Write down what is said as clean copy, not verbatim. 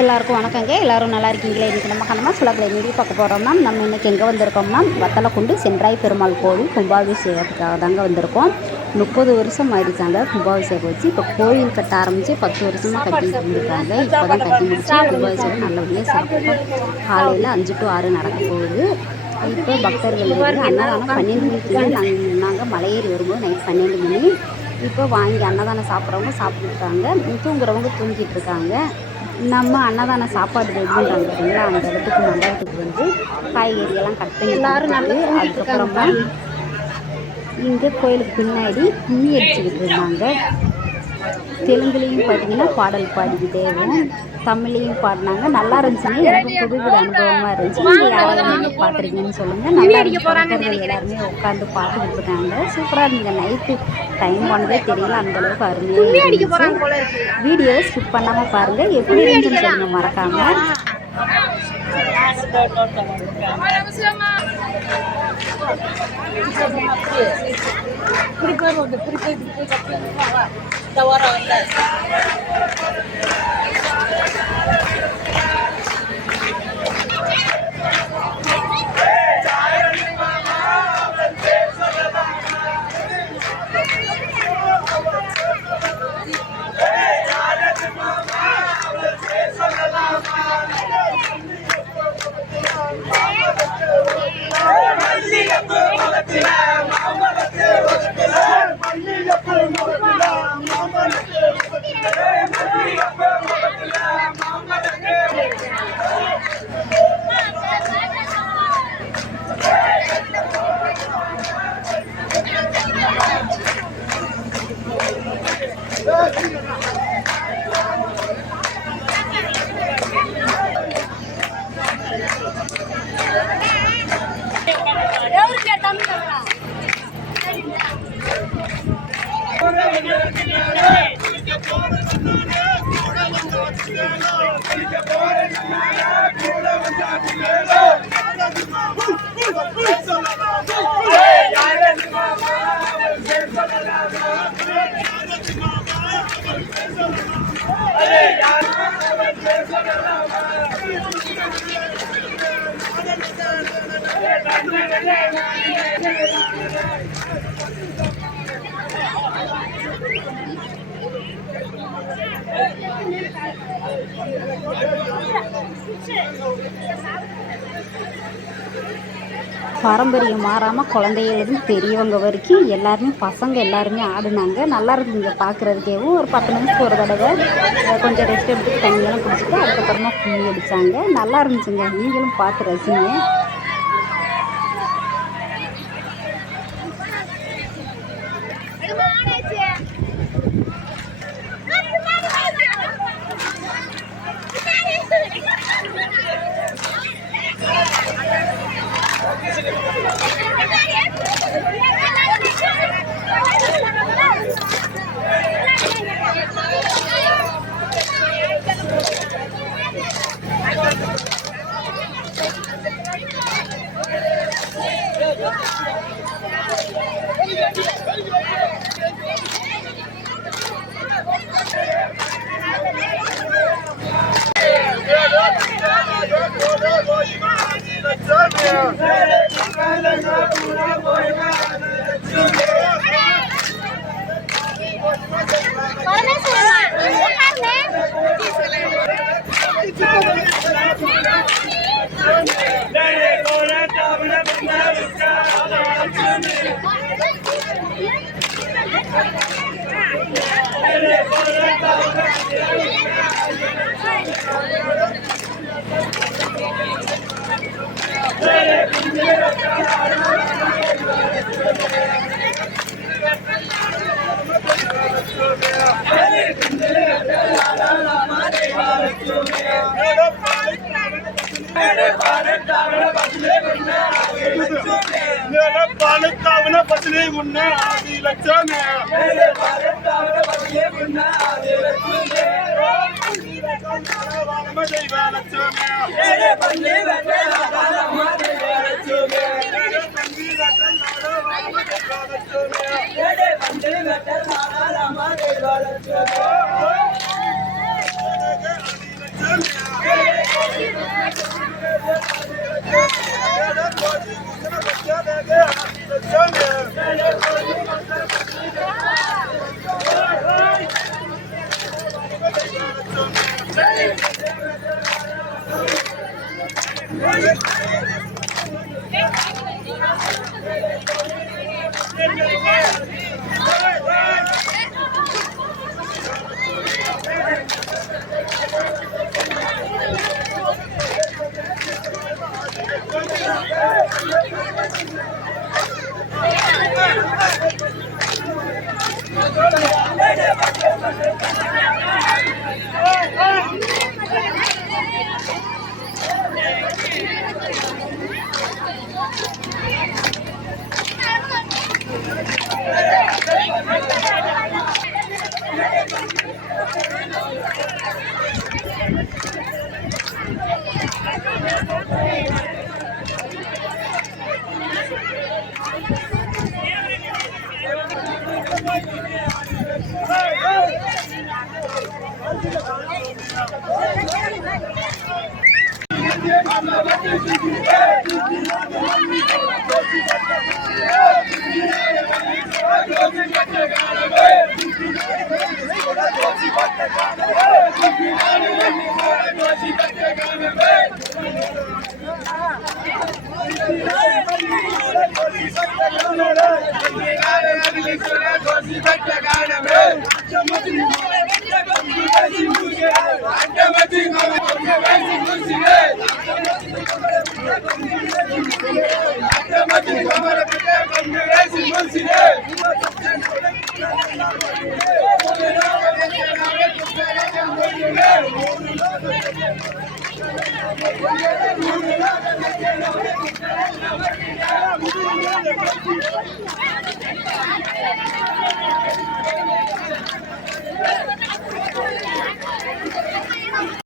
எல்லாருக்கும் வணக்கங்க. எல்லோரும் நல்லா இருக்கீங்களே? இன்றைக்கி நம்ம கண்ணமாக சுலகளை மீறி பார்க்க போகிறோம்னா, நம்ம இன்றைக்கி எங்கே வந்திருக்கோம்னா, வத்தலக்குண்டு சென்றாய் பெருமாள் கோவில் கும்பாபிஷேகத்துக்காக தாங்க வந்திருக்கோம். 30 வருஷம் ஆயிடுச்சாங்க கும்பாபிஷேகம் வச்சு. இப்போ கோவில் கட்ட ஆரம்பித்து 10 வருஷமாக கட்டிட்டு இருந்திருக்காங்க. இப்போ தான் கட்டி முடிச்சு கும்பாபிஷேகம் நல்லபடியாக சிறப்பாக காலையில் 5 to 6 நடக்க போகுது. இப்போ பக்தர்கள் அன்னதானம் 12 மணிக்கு நாங்கள் மலையேறி வரும்போது நைட் 12 மணி. இப்போ வாங்கி அன்னதானம் சாப்பிட்றவங்க சாப்பிட்டுருக்காங்க, தூங்குறவங்க தூங்கிட்டு இருக்காங்க. நம்ம அன்னதான சாப்பாடு ரெடி பண்ணுறாங்க பார்த்தீங்களா, அந்த இடத்துக்கு மண்டபத்துக்கு வந்து காய்கறியெல்லாம் கட் பண்ணி அதுக்கப்புறமா இங்கே கோயிலுக்கு பின்னாடி கும்மி அடிச்சுக்கிட்டு இருந்தாங்க. தெலுங்குலேயும் பார்த்தீங்கன்னா பாடல் பாடிக்கிட்டே தமிழ்லையும் பாடினாங்க. நல்லா இருந்துச்சுங்க. எனக்கு புது அனுபவமாக இருந்துச்சு. நீங்கள் யாராவது நீங்கள் பார்த்துருக்கீங்கன்னு சொல்லுங்கள். நல்லா இருந்துச்சு. எல்லாருமே உட்காந்து பார்த்துக்கிட்டு இருக்காங்க. சூப்பராக இருந்துங்க. நைட்டு டைம் போனதே தெரியல, அந்தளவுக்கு அருமையாக. வீடியோவை ஸ்கிப் பண்ணாமல் பாருங்கள். எப்படி இருந்துச்சுன்னு சொல்லுங்கள் மறக்காமல். பாரம்பரியம் மாறாமல் குழந்தையிலேருந்து பெரியவங்க வரைக்கும் எல்லாருமே பசங்க எல்லாருமே ஆடுனாங்க. நல்லா இருந்துங்க பார்க்குறதுக்கேவும். ஒரு 10 நிமிஷத்துக்கு ஒரு தடவை கொஞ்சம் ரெஸ்ட் எடுத்துட்டு தண்ணியெல்லாம் குடிச்சிட்டு அதுக்கப்புறமா கும்மி அடித்தாங்க. நல்லா இருந்துச்சுங்க. நீங்களும் பார்த்து ரசிங்க. Lexami